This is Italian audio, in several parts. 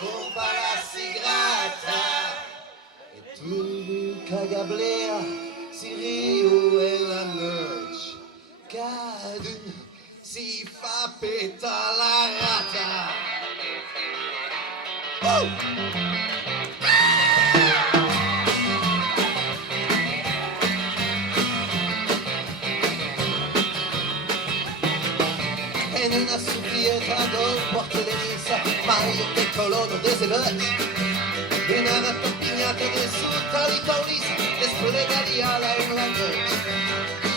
pompa la si gratta e tu cagablea si rio e la noce cade si fa peta la rata. En una supplieta d'un porte de misa, mai un decolono deselat. Una raccompagnata del sutta di Taurisa, desplegali alla in la noce.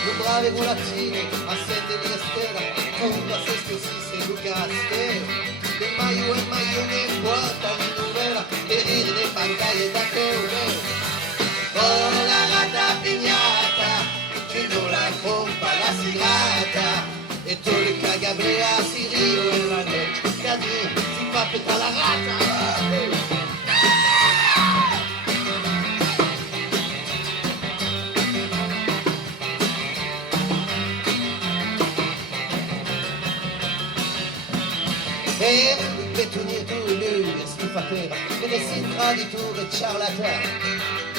Un brave mulatini, accende di stella, curva se scusi se Lucastero. De maio e maio ne vuota di novella, e ride de pancaie da teoreo. Oh la rata pignata, che non la pompa la sirata. E tu le cagablea si rio e la noce cade si fa peta la rata. E petunietto e lui e stufatera e le traditore ciarlatana.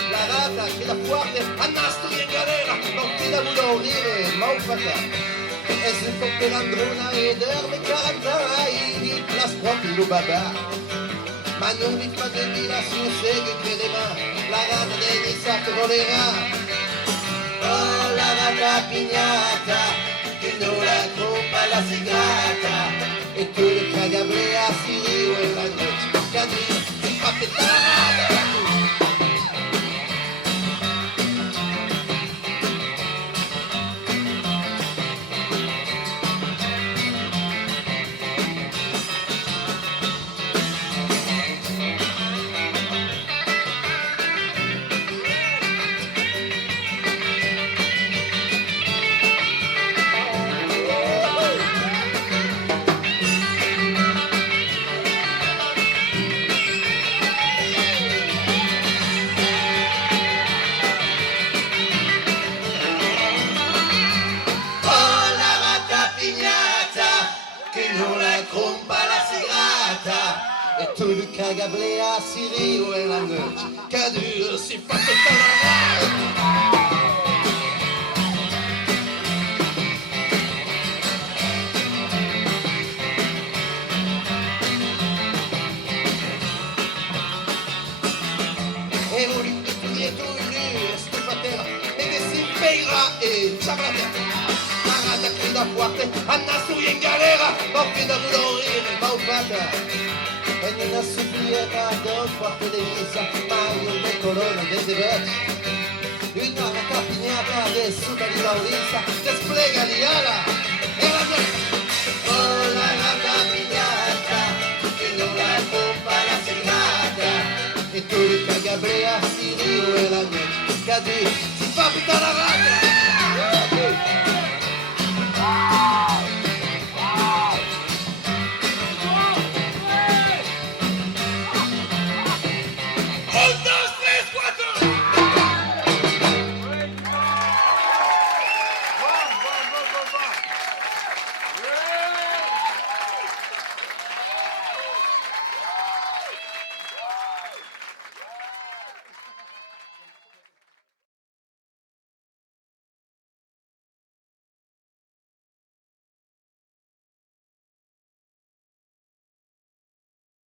La rata che la fuarte a nastro in galera non ti da morire ma un fatale. E se fotte l'androna e derme carantai la squoppi lo babà. Ma non vi fa del vila si un segue credeva la rata degli sacco volerà. Oh la rata pignata che non la compra la sigata. E tu le cagablea si rio e la noce cadino si fa pettare. E tu le cagablea si rio e la noce cade si fa tutta la rata. E volete tu dietro e stufatera e che si peira e ciablata. La rata che da forte anna su in galera ma che da morire ma fatta. En una supplieta d'un porte de misa, mai un decolono deselat. Una raccapignata de suta di Laurisa, desplega di ala e la noche. Oh la raccapignata, che non la pompa la segata. E tu le cagablea si rio e la noche cade